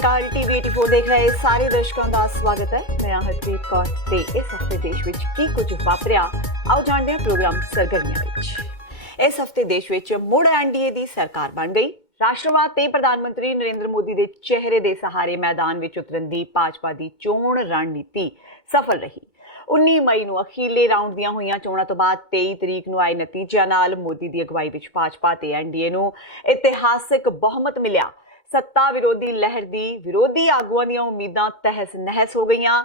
ਅਕਾਲ TV 84 ਦੇਖ ਰਹੇ ਸਾਰੇ ਦਰਸ਼ਕਾਂ ਦਾ ਸਵਾਗਤ ਹੈ। ਮੈਂ ਹਰਪ੍ਰੀਤ ਕੌਰ ਤੇ ਇਸ ਹਫਤੇ ਦੇਸ਼ ਵਿੱਚ ਕੀ ਕੁਝ ਵਾਪਰਿਆ ਆਓ ਜਾਣਦੇ ਹਾਂ ਪ੍ਰੋਗਰਾਮ ਸਰਗਰਮੀਆਂ ਵਿੱਚ। ਇਸ ਹਫਤੇ ਦੇਸ਼ ਵਿੱਚ ਮੁੜ ਐਨਡੀਏ ਦੀ ਸਰਕਾਰ ਬਣ ਗਈ। ਰਾਸ਼ਟਰਵਾਦ ਤੇ ਪ੍ਰਧਾਨ ਮੰਤਰੀ ਨਰਿੰਦਰ ਮੋਦੀ ਦੇ ਚਿਹਰੇ ਦੇ ਸਹਾਰੇ ਮੈਦਾਨ ਵਿੱਚ ਉਤਰਨ ਦੀ ਭਾਜਪਾ ਦੀ ਚੋਣ ਰਣਨੀਤੀ ਸਫਲ ਰਹੀ। 19 ਮਈ ਨੂੰ ਅਖੀਰਲੇ ਰਾਊਂਡ ਦੀਆਂ ਹੋਈਆਂ ਚੋਣਾਂ ਤੋਂ ਬਾਅਦ 23 ਤਰੀਕ ਨੂੰ ਆਏ ਨਤੀਜਿਆਂ ਨਾਲ ਮੋਦੀ ਦੀ ਅਗਵਾਈ ਵਿੱਚ ਭਾਜਪਾ ਤੇ ਐਨਡੀਏ ਨੂੰ ਇਤਿਹਾਸਕ ਬਹੁਮਤ ਮਿਲਿਆ। ਸੱਤਾ ਵਿਰੋਧੀ ਲਹਿਰ ਦੀ ਵਿਰੋਧੀ ਆਗੂਆਂ ਦੀਆਂ ਉਮੀਦਾਂ ਤਹਿਸ ਨਹਿਸ ਹੋ ਗਈਆਂ,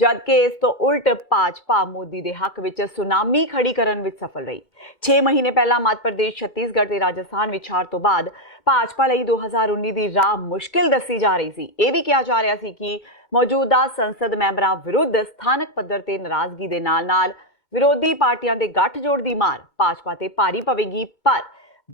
ਜਦਕਿ ਇਸ ਤੋਂ ਉਲਟ ਭਾਜਪਾ ਮੋਦੀ ਦੇ ਹੱਕ ਵਿੱਚ ਸੁਨਾਮੀ ਖੜੀ ਕਰਨ ਵਿੱਚ ਸਫਲ ਰਹੀ। 6 ਮਹੀਨੇ ਪਹਿਲਾਂ ਮੱਧ ਪ੍ਰਦੇਸ਼, ਛੱਤੀਸਗੜ੍ਹ ਤੇ ਰਾਜਸਥਾਨ ਵਿੱਚ ਹਾਰ ਤੋਂ ਬਾਅਦ ਭਾਜਪਾ ਲਈ 2019 ਦੀ ਰਾਹ ਮੁਸ਼ਕਿਲ ਦੱਸੀ ਜਾ ਰਹੀ ਸੀ। ਇਹ ਵੀ ਕਿਹਾ ਜਾ ਰਿਹਾ ਸੀ ਕਿ ਮੌਜੂਦਾ ਸੰਸਦ ਮੈਂਬਰਾਂ ਵਿਰੁੱਧ ਸਥਾਨਕ ਪੱਧਰ ਤੇ ਨਾਰਾਜ਼ਗੀ ਦੇ ਨਾਲ-ਨਾਲ ਵਿਰੋਧੀ ਪਾਰਟੀਆਂ ਦੇ ਗੱਠਜੋੜ ਦੀ ਮਾਰ ਭਾਜਪਾ ਤੇ ਭਾਰੀ ਪਵੇਗੀ। ਪਰ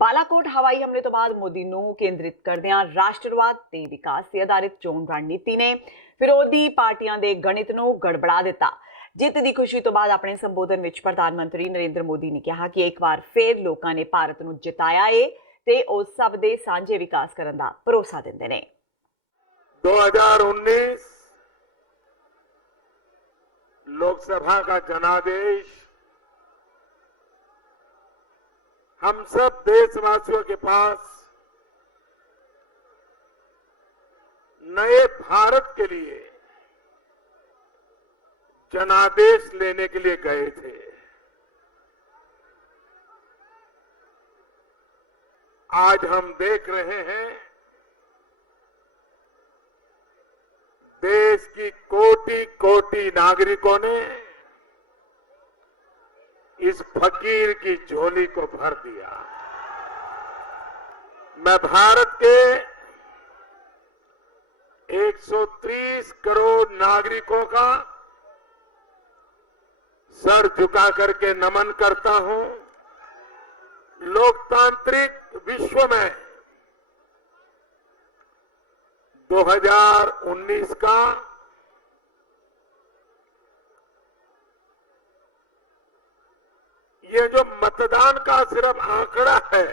ਬਾਲਾਕੋਟ ਹਵਾਈ ਹਮਲੇ ਤੋਂ ਬਾਅਦ ਮੋਦੀ ਨੂੰ ਕੇਂਦਰਿਤ ਕਰਦਿਆਂ ਰਾਸ਼ਟਰਵਾਦ ਤੇ ਵਿਕਾਸ ਤੇ ਆਧਾਰਿਤ ਚੋਣ ਰਣਨੀਤੀ ਨੇ ਵਿਰੋਧੀ ਪਾਰਟੀਆਂ ਦੇ ਗਣਿਤ ਨੂੰ ਗੜਬੜਾ ਦਿੱਤਾ। ਜਿੱਤ ਦੀ ਖੁਸ਼ੀ ਤੋਂ ਬਾਅਦ ਆਪਣੇ ਸੰਬੋਧਨ ਵਿੱਚ ਪ੍ਰਧਾਨ ਮੰਤਰੀ ਨਰਿੰਦਰ ਮੋਦੀ ਨੇ ਕਿਹਾ ਕਿ ਇੱਕ ਵਾਰ ਫੇਰ ਲੋਕਾਂ ਨੇ ਭਾਰਤ ਨੂੰ ਜਿਤਾਇਆ ਏ ਤੇ ਉਹ ਸਭ ਦੇ ਸਾਂਝੇ ਵਿਕਾਸ ਕਰਨ ਦਾ ਭਰੋਸਾ ਦਿੰਦੇ ਨੇ। 2019 लोकसभा का जनादेश हम सब देशवासियों के पास नए भारत के लिए जनादेश लेने के लिए गए थे। आज हम देख रहे हैं देश की कोटि कोटि नागरिकों ने इस फकीर की झोली को भर दिया। मैं भारत के 130 करोड़ नागरिकों का सर झुका करके नमन करता हूं। लोकतांत्रिक विश्व में 2019 का ये जो मतदान का सिर्फ आंकड़ा है,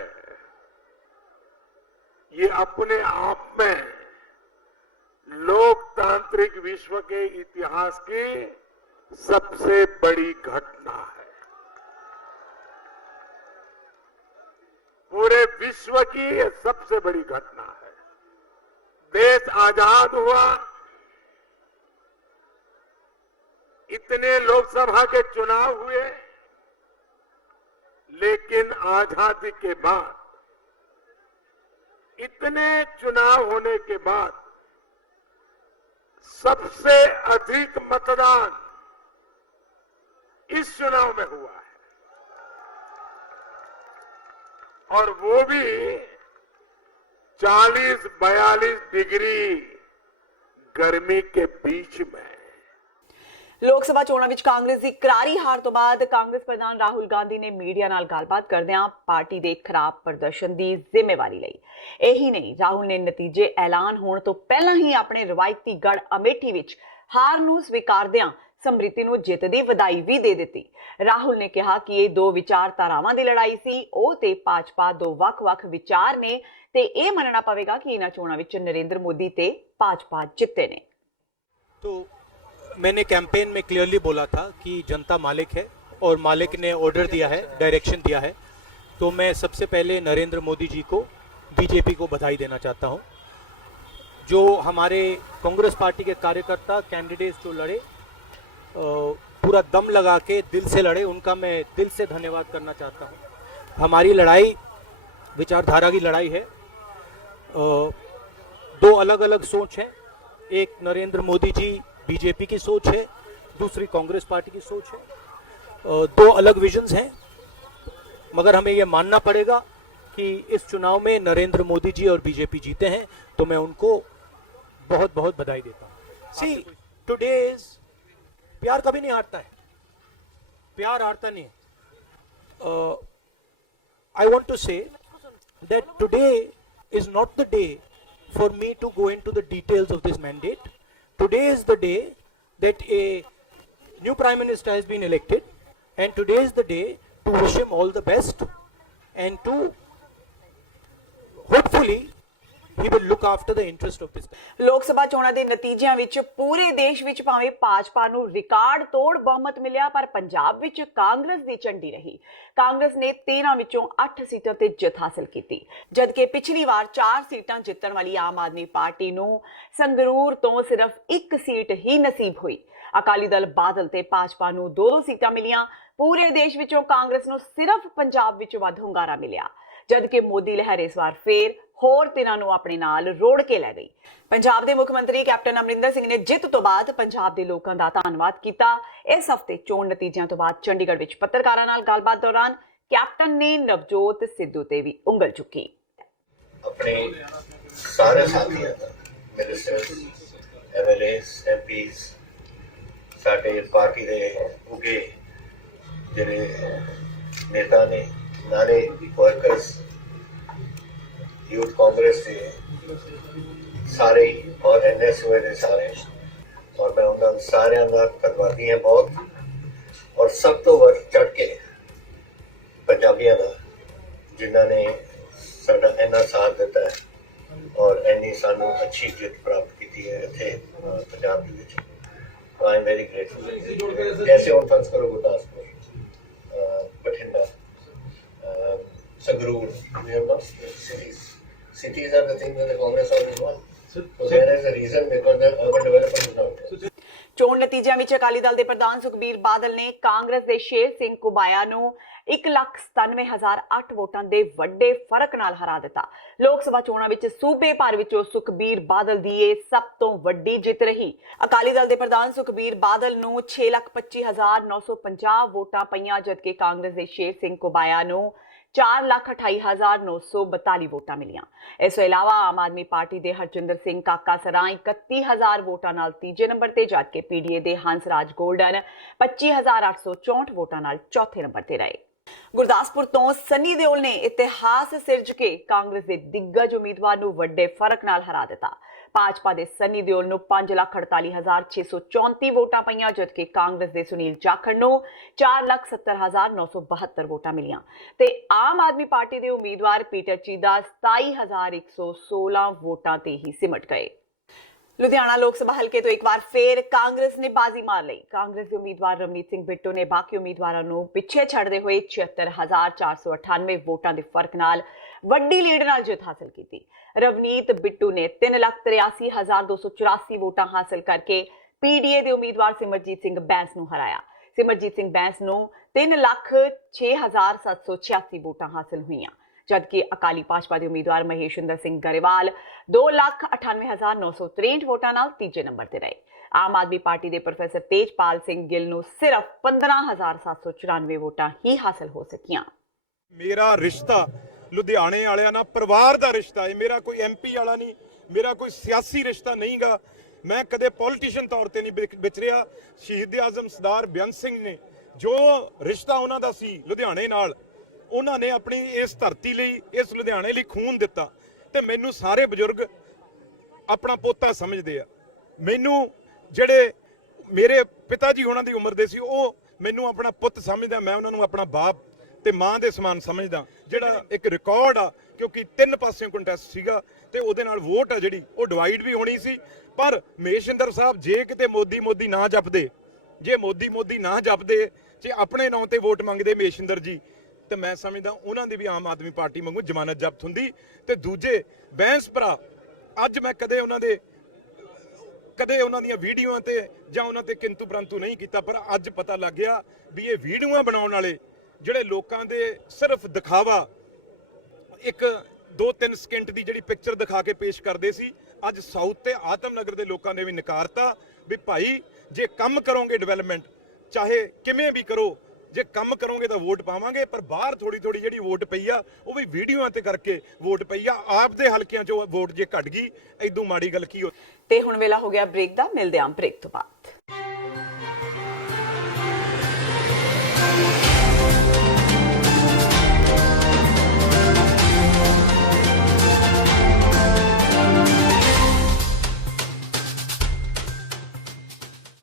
ये अपने आप में लोकतांत्रिक विश्व के इतिहास की सबसे बड़ी घटना है। पूरे विश्व की ये सबसे बड़ी घटना है। देश आजाद हुआ, इतने लोकसभा के चुनाव हुए, लेकिन आजादी के बाद इतने चुनाव होने के बाद सबसे अधिक मतदान इस चुनाव में हुआ है, और वो भी 40-42 डिग्री गर्मी के बीच में। ਲੋਕ ਸਭਾ ਚੋਣਾਂ ਵਿੱਚ ਕਾਂਗਰਸ ਦੀ ਕਰਾਰੀ ਹਾਰ ਤੋਂ ਬਾਅਦ ਕਾਂਗਰਸ ਪ੍ਰਧਾਨ ਰਾਹੁਲ ਗਾਂਧੀ ਨੇ ਮੀਡੀਆ ਨਾਲ ਗੱਲਬਾਤ ਕਰਦਿਆਂ ਪਾਰਟੀ ਦੇ ਖਰਾਬ ਪ੍ਰਦਰਸ਼ਨ ਦੀ ਜ਼ਿੰਮੇਵਾਰੀ ਲਈ। ਇਹੀ ਨਹੀਂ, ਰਾਹੁਲ ਨੇ ਨਤੀਜੇ ਐਲਾਨ ਹੋਣ ਤੋਂ ਪਹਿਲਾਂ ਹੀ ਆਪਣੇ ਰਵਾਇਤੀ ਗੜ ਅਮੇਠੀ ਵਿੱਚ ਹਾਰ ਨੂੰ ਸਵੀਕਾਰਦਿਆਂ ਸਮ੍ਰਿਤੀ ਨੂੰ ਜਿੱਤ ਦੀ ਵਧਾਈ ਵੀ ਦੇ ਦਿੱਤੀ। ਰਾਹੁਲ ਨੇ ਕਿਹਾ ਕਿ ਇਹ ਦੋ ਵਿਚਾਰਧਾਰਾਵਾਂ ਦੀ ਲੜਾਈ ਸੀ। ਉਹ ਤੇ ਭਾਜਪਾ ਦੋ ਵੱਖ-ਵੱਖ ਵਿਚਾਰ ਨੇ ਤੇ ਇਹ ਮੰਨਣਾ ਪਵੇਗਾ ਕਿ ਇਹਨਾਂ ਚੋਣਾਂ ਵਿੱਚ ਨਰਿੰਦਰ ਮੋਦੀ ਤੇ ਭਾਜਪਾ ਜਿੱਤੇ ਨੇ। तो मैंने कैंपेन में क्लियरली बोला था कि जनता मालिक है और मालिक ने ऑर्डर दिया है, डायरेक्शन दिया है। तो मैं सबसे पहले नरेंद्र मोदी जी को, बीजेपी को बधाई देना चाहता हूं। जो हमारे कांग्रेस पार्टी के कार्यकर्ता कैंडिडेट्स जो लड़े, पूरा दम लगा के दिल से लड़े, उनका मैं दिल से धन्यवाद करना चाहता हूं। हमारी लड़ाई विचारधारा की लड़ाई है। दो अलग अलग सोच है, एक नरेंद्र मोदी जी बीजेपी की सोच है, दूसरी कांग्रेस पार्टी की सोच है। दो अलग विजन्स हैं, मगर हमें यह मानना पड़ेगा कि इस चुनाव में नरेंद्र मोदी जी और बीजेपी जीते हैं, तो मैं उनको बहुत बहुत बधाई देता हूं। सी टुडेज प्यार कभी नहीं हारता है, प्यार हारता नहीं है। I want to say that today is not the day for me to go into the details of this mandate. Today is the day that a new Prime Minister has been elected, and today is the day to wish him all the best and to hopefully he will look after the interest of this country. ਲੋਕ ਸਭਾ ਚੋਣਾਂ ਦੇ ਨਤੀਜਿਆਂ ਵਿੱਚ ਪੂਰੇ ਦੇਸ਼ ਵਿੱਚ ਭਾਵੇਂ ਭਾਜਪਾ ਨੂੰ ਰਿਕਾਰਡ ਤੋੜ ਬਹੁਮਤ ਮਿਲਿਆ, ਪਰ ਪੰਜਾਬ ਵਿੱਚ ਕਾਂਗਰਸ ਦੀ ਝੰਡੀ ਰਹੀ। ਕਾਂਗਰਸ ਨੇ 13 ਵਿੱਚੋਂ 8 ਸੀਟਾਂ ਤੇ ਜਿੱਤ ਹਾਸਲ ਕੀਤੀ, ਜਦਕਿ ਪਿਛਲੀ ਵਾਰ 4 ਸੀਟਾਂ ਜਿੱਤਣ ਵਾਲੀ ਆਮ ਆਦਮੀ ਪਾਰਟੀ ਨੂੰ ਸੰਗਰੂਰ ਤੋਂ ਸਿਰਫ 1 ਸੀਟ ਹੀ ਨਸੀਬ ਹੋਈ। ਅਕਾਲੀ ਦਲ ਬਾਦਲ ਤੇ ਭਾਜਪਾ ਨੂੰ 2-2 ਸੀਟਾਂ ਮਿਲੀਆਂ। ਪੂਰੇ ਦੇਸ਼ ਵਿੱਚੋਂ ਕਾਂਗਰਸ ਨੂੰ ਸਿਰਫ ਪੰਜਾਬ ਵਿੱਚ ਵੱਧ ਹੁੰਗਾਰਾ ਮਿਲਿਆ, ਜਦਕਿ ਮੋਦੀ ਲਹਿਰ ਇਸ ਵਾਰ ਫੇਰ ਹੋਰ ਧਿਰਾਂ ਨੂੰ ਆਪਣੇ ਨਾਲ ਰੋੜ ਕੇ ਲੈ ਗਈ। ਪੰਜਾਬ ਦੇ ਮੁੱਖ ਮੰਤਰੀ ਕੈਪਟਨ ਅਮਰਿੰਦਰ ਸਿੰਘ ਨੇ ਜਿੱਤ ਤੋਂ ਬਾਅਦ ਪੰਜਾਬ ਦੇ ਲੋਕਾਂ ਦਾ ਧੰਨਵਾਦ ਕੀਤਾ। ਇਸ ਹਫ਼ਤੇ ਚੋਣ ਨਤੀਜਿਆਂ ਤੋਂ ਬਾਅਦ ਚੰਡੀਗੜ੍ਹ ਵਿੱਚ ਪੱਤਰਕਾਰਾਂ ਨਾਲ ਗੱਲਬਾਤ ਦੌਰਾਨ ਕੈਪਟਨ ਨੇ ਨਵਜੋਤ ਸਿੱਧੂ ਤੇ ਵੀ ਉਂਗਲ ਚੁੱਕੀ। ਆਪਣੇ ਸਾਰੇ ਸਾਥੀਆਂ ਦਾ, ਮਿਨਿਸਟਰਸ, ਐਮਐਲਏਸ, ਐਮਪੀਸ, ਸਾਡੇ ਪਾਰਟੀ ਦੇ ਉੱਗੇ ਜਿਹੜੇ ਨੇਤਾ ਨੇ, ਨਾਲੇ ਵਰਕਰਸ, यूथ कांग्रेस के सारे और एनएसयू के सारे, और मैं उन्होंने सारे का धन्यवादी है बहुत। और सब तो बढ़ चढ़ के पंजाबियों का, जिन्होंने साडा इन्ना साथ दिता है और इन्नी सानू अच्छी जित प्राप्त की है इत्थे पंजाब दे विच। I am very grateful. जैसे हुण फर्ज करो Gurdaspur, Bathinda, Sangrur, they are not cities. Cities are the things that the Congress always won. So there is a reason, because the urban development is not there. ਚੋਣ ਨਤੀਜਿਆਂ ਵਿੱਚ ਅਕਾਲੀ ਦਲ ਦੇ ਪ੍ਰਧਾਨ ਸੁਖਬੀਰ ਬਾਦਲ ਨੇ ਕਾਂਗਰਸ ਦੇ ਸ਼ੇਰ ਸਿੰਘ ਕੁਬਾਇਆ ਨੂੰ 1,97,008 ਵੋਟਾਂ ਦੇ ਵੱਡੇ ਫਰਕ ਨਾਲ ਹਰਾ ਦਿੱਤਾ। ਲੋਕ ਸਭਾ ਚੋਣਾਂ ਵਿੱਚ ਸੂਬੇ ਭਰ ਵਿੱਚੋਂ ਸੁਖਬੀਰ ਬਾਦਲ ਦੀ ਇਹ ਸਭ ਤੋਂ ਵੱਡੀ ਜਿੱਤ ਰਹੀ। ਅਕਾਲੀ ਦਲ ਦੇ ਪ੍ਰਧਾਨ ਸੁਖਬੀਰ ਬਾਦਲ ਨੂੰ 6,25,950 ਵੋਟਾਂ ਪਈਆਂ, ਜਦਕਿ ਕਾਂਗਰਸ ਦੇ ਸ਼ੇਰ ਸਿੰਘ ਕੁਬਾਇਆ ਨੂੰ 4,28,942 ਵੋਟਾਂ ਮਿਲੀਆਂ। ਇਸ ਤੋਂ ਇਲਾਵਾ ਆਮ ਆਦਮੀ ਪਾਰਟੀ ਦੇ ਹਰਜਿੰਦਰ ਸਿੰਘ ਕਾਕਾ ਸਰਾਂ 31,000 ਵੋਟਾਂ ਨਾਲ ਤੀਜੇ ਨੰਬਰ ਤੇ, ਜਦਕਿ ਪੀਡੀਏ ਦੇ ਹੰਸਰਾਜ ਗੋਲਡਨ 25,864 ਵੋਟਾਂ ਨਾਲ ਚੌਥੇ ਨੰਬਰ ਤੇ ਰਹੇ। ਗੁਰਦਾਸਪੁਰ ਤੋਂ ਸਨੀ ਦਿਓਲ ਨੇ ਇਤਿਹਾਸ ਸਿਰਜ ਕੇ ਕਾਂਗਰਸ ਦੇ ਦਿੱਗਜ ਉਮੀਦਵਾਰ ਨੂੰ ਵੱਡੇ ਫਰਕ ਨਾਲ ਹਰਾ ਦਿੱਤਾ। ਭਾਜਪਾ ਦੇ ਸਨੀ ਦਿਓਲ ਨੂੰ 5,48,634 ਵੋਟਾਂ ਪਈਆਂ, ਜਦਕਿ ਕਾਂਗਰਸ ਦੇ ਸੁਨੀਲ ਜਾਖੜ ਨੂੰ 4,70,972 ਵੋਟਾਂ ਮਿਲੀਆਂ ਤੇ ਆਮ ਆਦਮੀ ਪਾਰਟੀ ਦੇ ਉਮੀਦਵਾਰ ਪੀਟਰ ਚੀਦਾ 27,116 ਵੋਟਾਂ ਤੇ ਹੀ ਸਿਮਟ ਗਏ। ਲੁਧਿਆਣਾ ਲੋਕ ਸਭਾ ਹਲਕੇ ਤੋਂ ਇੱਕ ਵਾਰ ਫੇਰ ਕਾਂਗਰਸ ਨੇ ਬਾਜ਼ੀ ਮਾਰ ਲਈ। ਕਾਂਗਰਸ ਦੇ ਉਮੀਦਵਾਰ ਰਵਨੀਤ ਸਿੰਘ ਬਿੱਟੂ ਨੇ ਬਾਕੀ ਉਮੀਦਵਾਰਾਂ ਨੂੰ ਪਿੱਛੇ ਛੱਡਦੇ ਹੋਏ 76,498 ਵੋਟਾਂ ਦੇ ਫਰਕ ਨਾਲ ਵੱਡੀ ਲੀਡ ਨਾਲ ਜਿੱਤ ਹਾਸਲ ਕੀਤੀ। ਰਵਨੀਤ ਬਿੱਟੂ ਨੇ 3,83,284 ਵੋਟਾਂ ਹਾਸਲ ਕਰਕੇ ਪੀਡੀਏ ਦੇ ਉਮੀਦਵਾਰ ਸਿਮਰਜੀਤ ਸਿੰਘ ਬੈਂਸ ਨੂੰ ਹਰਾਇਆ। ਸਿਮਰਜੀਤ ਸਿੰਘ ਬੈਂਸ ਨੂੰ 3,06,786 ਵੋਟਾਂ ਹਾਸਲ ਹੋਈਆਂ, ਜਦਕਿ ਅਕਾਲੀ ਭਾਜਪਾ ਦੇ ਉਮੀਦਵਾਰ ਮਹੇਸ਼ਿੰਦਰ ਸਿੰਘ ਗਰੇਵਾਲ 2,98,963 ਵੋਟਾਂ ਨਾਲ ਤੀਜੇ ਨੰਬਰ ਤੇ ਰਹੇ। ਆਮ ਆਦਮੀ ਪਾਰਟੀ ਦੇ ਪ੍ਰੋਫੈਸਰ ਤੇਜਪਾਲ ਸਿੰਘ ਗਿੱਲ ਨੂੰ ਸਿਰਫ 15,794 ਵੋਟਾਂ ਹੀ ਹਾਸਲ ਹੋ ਸਕੀਆਂ। ਮੇਰਾ ਰਿਸ਼ਤਾ ਲੁਧਿਆਣੇ ਵਾਲਿਆਂ ਨਾਲ ਪਰਿਵਾਰ ਦਾ ਰਿਸ਼ਤਾ ਹੈ। ਮੇਰਾ ਕੋਈ ਐਮਪੀ ਵਾਲਾ ਨਹੀਂ, ਮੇਰਾ ਕੋਈ ਸਿਆਸੀ ਰਿਸ਼ਤਾ ਨਹੀਂਗਾ। ਮੈਂ ਕਦੇ ਪੋਲੀਟੀਸ਼ੀਅਨ ਤੌਰ ਤੇ ਨਹੀਂ ਵਿਚਰਿਆ। ਸ਼ਹੀਦ ਆਜ਼ਮ ਸਰਦਾਰ ਬੇਅੰਤ ਸਿੰਘ ਨੇ ਜੋ ਰਿਸ਼ਤਾ ਉਹਨਾਂ ਦਾ ਸੀ ਲੁਧਿਆਣੇ ਨਾਲ, ਉਹਨਾਂ ਨੇ ਆਪਣੀ ਇਸ ਧਰਤੀ ਲਈ, ਇਸ ਲੁਧਿਆਣੇ ਲਈ ਖੂਨ ਦਿੱਤਾ ਤੇ ਮੈਨੂੰ ਸਾਰੇ ਬਜ਼ੁਰਗ ਆਪਣਾ ਪੋਤਾ ਸਮਝਦੇ ਆ। ਮੈਨੂੰ ਜਿਹੜੇ ਮੇਰੇ ਪਿਤਾ ਜੀ ਉਹਨਾਂ ਦੀ ਉਮਰ ਦੇ ਸੀ, ਉਹ ਮੈਨੂੰ ਆਪਣਾ ਪੁੱਤ ਸਮਝਦਾ, ਮੈਂ ਉਹਨਾਂ ਨੂੰ ਆਪਣਾ ਬਾਪ ਤੇ ਮਾਂ ਦੇ ਸਮਾਨ ਸਮਝਦਾ। ਜਿਹੜਾ ਇੱਕ ਰਿਕਾਰਡ ਆ, ਕਿਉਂਕਿ 3 ਪਾਸਿਓਂ ਕੰਟੈਸਟ ਸੀਗਾ ਤੇ ਉਹਦੇ ਨਾਲ ਵੋਟ ਆ ਜਿਹੜੀ ਉਹ ਡਿਵਾਈਡ ਵੀ ਹੋਣੀ ਸੀ। ਪਰ ਮਹੇਸ਼ਿੰਦਰ ਸਾਹਿਬ ਜੇ ਕਿਤੇ ਮੋਦੀ ਨਾ ਜਪਦੇ, ਜੇ ਮੋਦੀ ਨਾ ਜਪਦੇ, ਜੇ ਆਪਣੇ ਨਾਂ ਤੇ ਵੋਟ ਮੰਗਦੇ ਮਹੇਸ਼ਿੰਦਰ ਜੀ, ਤੇ ਮੈਂ ਸਮਝਦਾ ਉਹਨਾਂ ਦੀ ਵੀ ਆਮ ਆਦਮੀ ਪਾਰਟੀ ਵਾਂਗੂ ਜ਼ਮਾਨਤ ਜ਼ਬਤ ਹੁੰਦੀ। ਤੇ ਦੂਜੇ ਬੈਂਸ ਭਰਾ, ਅੱਜ ਮੈਂ ਕਦੇ ਉਹਨਾਂ ਦੀਆਂ ਵੀਡੀਓਆਂ ਤੇ ਜਾਂ ਉਹਨਾਂ ਤੇ ਕਿੰਤੂ ਪਰੰਤੂ ਨਹੀਂ ਕੀਤਾ, ਪਰ ਅੱਜ ਪਤਾ ਲੱਗ ਗਿਆ ਵੀ ਇਹ ਵੀਡੀਓਆਂ ਬਣਾਉਣ ਵਾਲੇ ਜਿਹੜੇ ਲੋਕਾਂ ਦੇ ਸਿਰਫ ਦਿਖਾਵਾ, ਇੱਕ 2-3 ਸਕਿੰਟ ਦੀ ਜਿਹੜੀ ਪਿਕਚਰ ਦਿਖਾ ਕੇ ਪੇਸ਼ ਕਰਦੇ ਸੀ, ਅੱਜ ਸਾਊਥ ਤੇ ਆਤਮਨਗਰ ਦੇ ਲੋਕਾਂ ਨੇ ਵੀ ਨਕਾਰਤਾ ਵੀ ਭਾਈ ਜੇ ਕੰਮ ਕਰੋਗੇ ਡਿਵੈਲਪਮੈਂਟ, ਚਾਹੇ ਕਿਵੇਂ ਵੀ ਕਰੋ, ਜੇ ਕੰਮ ਕਰੋਗੇ ਤਾਂ ਵੋਟ ਪਾਵਾਂਗੇ। ਪਰ ਬਾਹਰ ਥੋੜੀ ਜਿਹੜੀ ਵੋਟ ਪਈ ਆ ਉਹ ਵੀ ਵੀਡੀਓਆਂ ਤੇ ਕਰਕੇ ਵੋਟ ਪਈ ਆ। ਆਪ ਦੇ ਹਲਕਿਆਂ 'ਚੋਂ ਵੋਟ ਜੇ ਘਟ ਗਈ, ਐਦੋਂ ਮਾੜੀ ਗੱਲ ਕੀ ਹੋ। ਤੇ ਹੁਣ ਵੇਲਾ ਹੋ ਗਿਆ ਬ੍ਰੇਕ ਦਾ, ਮਿਲਦੇ ਆਂ ਬ੍ਰੇਕ ਤੋਂ ਬਾਅਦ।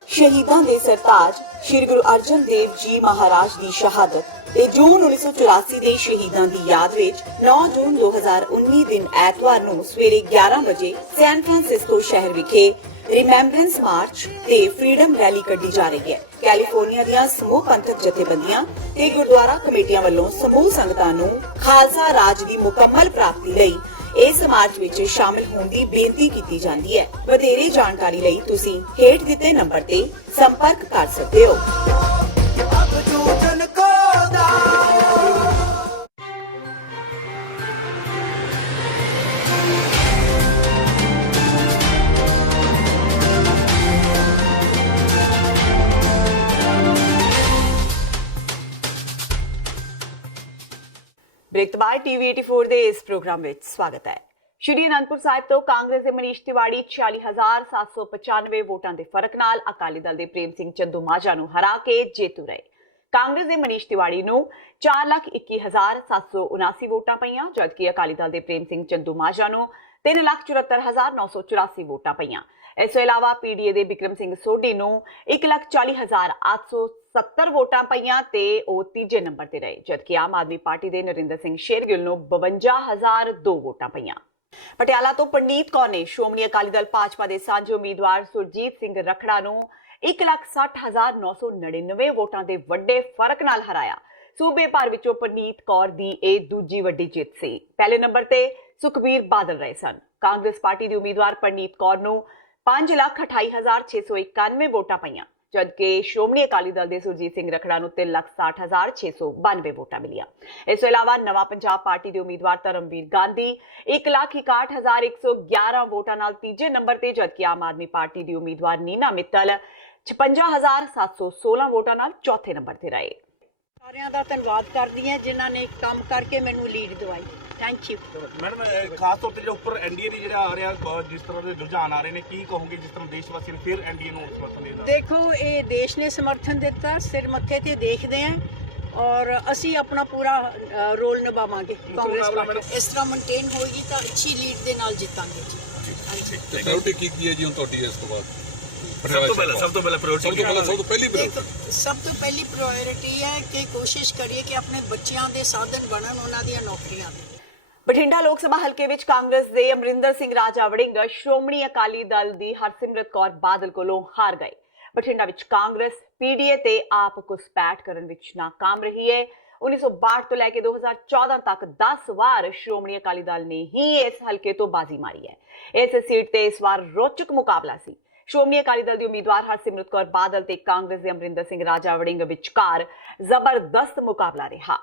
ਸ਼ਹੀਦਾਂ ਦੇ ਸਰਤਾਜ ਸ਼੍ਰੀ ਗੁਰੂ ਅਰਜਨ ਦੇਵ ਜੀ ਮਹਾਰਾਜ ਦੀ ਸ਼ਹਾਦਤ ਤੇ ਜੂਨ 1984 ਦੇ ਸ਼ਹੀਦਾਂ ਦੀ ਯਾਦ ਵਿੱਚ 9 ਜੂਨ 2019 ਦਿਨ ਐਤਵਾਰ ਨੂੰ ਸਵੇਰੇ 11 ਵਜੇ ਸੈਨ ਫਰਾਂਸਿਸਕੋ ਸ਼ਹਿਰ ਵਿਖੇ ਰਿਮੈਂਬਰੈਂਸ ਮਾਰਚ ਤੇ ਫਰੀडम ਰੈਲੀ ਕੱਢੀ ਜਾ ਰਹੀ ਹੈ। ਕੈਲੀਫੋਰਨੀਆ ਦੀਆਂ ਸਮੂਹ ਪੰਥਕ ਜਥੇਬੰਦੀਆਂ ਤੇ ਗੁਰਦੁਆਰਾ ਕਮੇਟੀਆਂ ਵੱਲੋਂ ਸਮੂਹ ਸੰਗਤਾਂ ਨੂੰ ਖਾਲਸਾ ਰਾਜ ਦੀ ਮੁਕੰਮਲ ਪ੍ਰਾਪਤੀ ਲਈ ਇਸ ਮਾਰਚ ਵਿੱਚ ਸ਼ਾਮਲ ਹੋਣ ਦੀ ਬੇਨਤੀ ਕੀਤੀ ਜਾਂਦੀ ਹੈ। ਵਧੇਰੇ ਜਾਣਕਾਰੀ ਲਈ ਤੁਸੀਂ ਹੇਠ ਦਿੱਤੇ ਨੰਬਰ ਤੇ ਸੰਪਰਕ ਕਰ ਸਕਦੇ ਹੋ। ਬ੍ਰੇਕ ਤੋਂ ਬਾਅਦ ਟੀਵੀ 84 ਦੇ ਇਸ ਪ੍ਰੋਗਰਾਮ ਵਿੱਚ ਸਵਾਗਤ ਹੈ। ਸ਼੍ਰੀ ਅਨੰਦਪੁਰ ਸਾਹਿਬ ਤੋਂ ਕਾਂਗਰਸ ਦੇ ਮਨੀਸ਼ ਤਿਵਾੜੀ 46,795 ਵੋਟਾਂ ਦੇ ਫਰਕ ਨਾਲ ਅਕਾਲੀ ਦਲ ਦੇ ਪ੍ਰੇਮ ਸਿੰਘ ਚੰਦੂਮਾਜਰਾ ਨੂੰ ਹਰਾ ਕੇ ਜੇਤੂ ਰਹੇ। ਕਾਂਗਰਸ ਦੇ ਮਨੀਸ਼ ਤਿਵਾੜੀ ਨੂੰ 4,21,779 ਵੋਟਾਂ ਪਈਆਂ, ਜਦਕਿ ਅਕਾਲੀ ਦਲ ਦੇ ਪ੍ਰੇਮ ਸਿੰਘ ਚੰਦੂਮਾਜਰਾ ਨੂੰ 3,74,984 ਵੋਟਾਂ ਪਈਆਂ। ਇਸ ਤੋਂ ਇਲਾਵਾ ਪੀਡੀਏ ਦੇ ਬਿਕਰਮ ਸਿੰਘ ਸੋਢੀ ਨੂੰ 1,40,870 ਵੋਟਾਂ ਪਈਆਂ ਤੇ ਉਹ ਤੀਜੇ ਨੰਬਰ ਤੇ ਰਹੇ, ਜਦਕਿ ਆਮ ਆਦਮੀ ਪਾਰਟੀ ਦੇ ਨਰਿੰਦਰ ਸਿੰਘ ਸ਼ੇਰਗਿੱਲ ਨੂੰ 52,002 ਵੋਟਾਂ ਪਈਆਂ। ਪਟਿਆਲਾ ਤੋਂ ਪਰਨੀਤ ਕੌਰ ਨੇ ਸ਼੍ਰੋਮਣੀ ਅਕਾਲੀ ਦਲ ਭਾਜਪਾ ਦੇ ਸਾਂਝੇ ਉਮੀਦਵਾਰ ਸੁਰਜੀਤ ਸਿੰਘ ਰਖੜਾ ਨੂੰ 1,60,999 ਵੋਟਾਂ ਦੇ ਵੱਡੇ ਫਰਕ ਨਾਲ ਹਰਾਇਆ। ਸੂਬੇ ਭਰ ਵਿੱਚੋਂ ਪਰਨੀਤ ਕੌਰ ਦੀ ਇਹ ਦੂਜੀ ਵੱਡੀ ਜਿੱਤ ਸੀ। ਪਹਿਲੇ ਨੰਬਰ ਤੇ ਸੁਖਬੀਰ ਬਾਦਲ ਰਹੇ ਸਨ। ਕਾਂਗਰਸ ਪਾਰਟੀ ਦੀ ਉਮੀਦਵਾਰ ਪਰਨੀਤ ਕੌਰ ਨੂੰ 5,28,691 ਵੋਟਾਂ ਪਈਆਂ, ਜਦਕਿ ਸ਼੍ਰੋਮਣੀ ਅਕਾਲੀ ਦਲ ਦੇ ਸੁਰਜੀਤ ਸਿੰਘ ਰਖੜਾ ਨੂੰ 3,60,692 ਵੋਟਾਂ ਮਿਲੀਆਂ। ਇਸ ਤੋਂ ਇਲਾਵਾ ਨਵਾਂ ਪੰਜਾਬ ਪਾਰਟੀ ਦੇ ਉਮੀਦਵਾਰ ਧਰਮਵੀਰ ਗਾਂਧੀ 1,61,111 ਵੋਟਾਂ ਨਾਲ ਤੀਜੇ ਨੰਬਰ ਤੇ, ਜਦਕਿ ਆਮ ਆਦਮੀ ਪਾਰਟੀ ਦੀ ਉਮੀਦਵਾਰ ਨੀਨਾ ਮਿੱਤਲ 56,716 ਵੋਟਾਂ ਨਾਲ ਚੌਥੇ ਨੰਬਰ ਤੇ ਰਹੇ। ਸਾਰਿਆਂ ਦਾ ਧੰਨਵਾਦ ਕਰਦੀ ਹਾਂ ਜਿਨ੍ਹਾਂ ਨੇ ਕੰਮ ਕਰਕੇ ਮੈਨੂੰ ਲੀਡ ਦਵਾਈ। Thank you madam. ਖਾਸ ਤੌਰ ਤੇ ਜਿਹੜਾ ਉੱਪਰ ਐਨਡੀਏ ਦੀ ਜਿਹੜਾ ਆ ਰਿਹਾ ਜਿਸ ਤਰ੍ਹਾਂ ਦੇ ਰੁਝਾਨ ਆ ਰਹੇ ਨੇ, ਕੀ ਕਹੋਗੇ ਜਿਸ ਤਰ੍ਹਾਂ ਦੇਸ਼ ਵਾਸੀ ਨੇ ਫਿਰ ਐਨਡੀਏ ਨੂੰ ਸਮਰਥਨ ਦੇਣਾ? ਦੇਖੋ, ਇਹ ਦੇਸ਼ ਨੇ ਸਮਰਥਨ ਦਿੱਤਾ, ਸਿਰ ਮੱਥੇ ਤੇ ਦੇਖਦੇ ਹਾਂ ਔਰ ਅਸੀਂ ਆਪਣਾ ਪੂਰਾ ਰੋਲ ਨਿਭਾਵਾਂਗੇ। ਕਾਂਗਰਸ ਪਾਰਟੀ ਇਸ ਤਰ੍ਹਾਂ ਮੇਨਟੇਨ ਹੋਏਗੀ ਤਾਂ ਅੱਛੀ ਲੀਡ ਦੇ ਨਾਲ ਜਿੱਤਾਂਗੇ ਜੀ। ਪ੍ਰਾਇੋਰਟੀ ਕੀ ਹੈ ਜੀ ਹੁਣ ਤੁਹਾਡੀ ਇਸ ਤੋਂ ਬਾਅਦ? ਸਭ ਤੋਂ ਪਹਿਲਾਂ ਪ੍ਰਾਇੋਰਟੀ ਸਭ ਤੋਂ ਪਹਿਲੀ ਪ੍ਰਾਇੋਰਟੀ ਹੈ ਕਿ ਕੋਸ਼ਿਸ਼ ਕਰੀਏ ਕਿ ਆਪਣੇ ਬੱਚਿਆਂ ਦੇ ਸਾਧਨ ਬਣਨ, ਉਹਨਾਂ ਦੀਆਂ ਨੌਕਰੀਆਂ ਦੇ। ਬਠਿੰਡਾ ਲੋਕ ਸਭਾ ਹਲਕੇ ਵਿੱਚ ਕਾਂਗਰਸ ਦੇ ਅਮਰਿੰਦਰ ਸਿੰਘ ਰਾਜਾ ਵੜਿੰਗ ਸ਼੍ਰੋਮਣੀ ਅਕਾਲੀ ਦਲ ਦੀ ਹਰਸਿਮਰਤ ਕੌਰ ਬਾਦਲ ਕੋਲੋਂ ਹਾਰ ਗਏ। ਬਠਿੰਡਾ ਵਿੱਚ ਕਾਂਗਰਸ ਪੀਡੀਏ ਤੇ ਆਪ ਘੁਸਪੈਠ ਕਰਨ ਵਿੱਚ ਨਾਕਾਮ ਰਹੀ ਹੈ। 1962 ਤੋਂ ਲੈ ਕੇ 2014 ਤੱਕ 10 ਵਾਰ ਸ਼੍ਰੋਮਣੀ ਅਕਾਲੀ ਦਲ ਨੇ ਹੀ ਇਸ ਹਲਕੇ ਤੋਂ ਬਾਜ਼ੀ ਮਾਰੀ ਹੈ। ਇਸ ਸੀਟ ਤੇ ਇਸ ਵਾਰ ਰੋਚਕ ਮੁਕਾਬਲਾ ਸੀ। ਸ਼੍ਰੋਮਣੀ ਅਕਾਲੀ ਦਲ ਦੀ ਉਮੀਦਵਾਰ ਹਰਸਿਮਰਤ ਕੌਰ ਬਾਦਲ ਤੇ ਕਾਂਗਰਸ ਦੇ ਅਮਰਿੰਦਰ ਸਿੰਘ ਰਾਜਾ ਵੜਿੰਗ ਵਿਚਕਾਰ ਜ਼ਬਰਦਸਤ ਮੁਕਾਬਲਾ ਰਿਹਾ।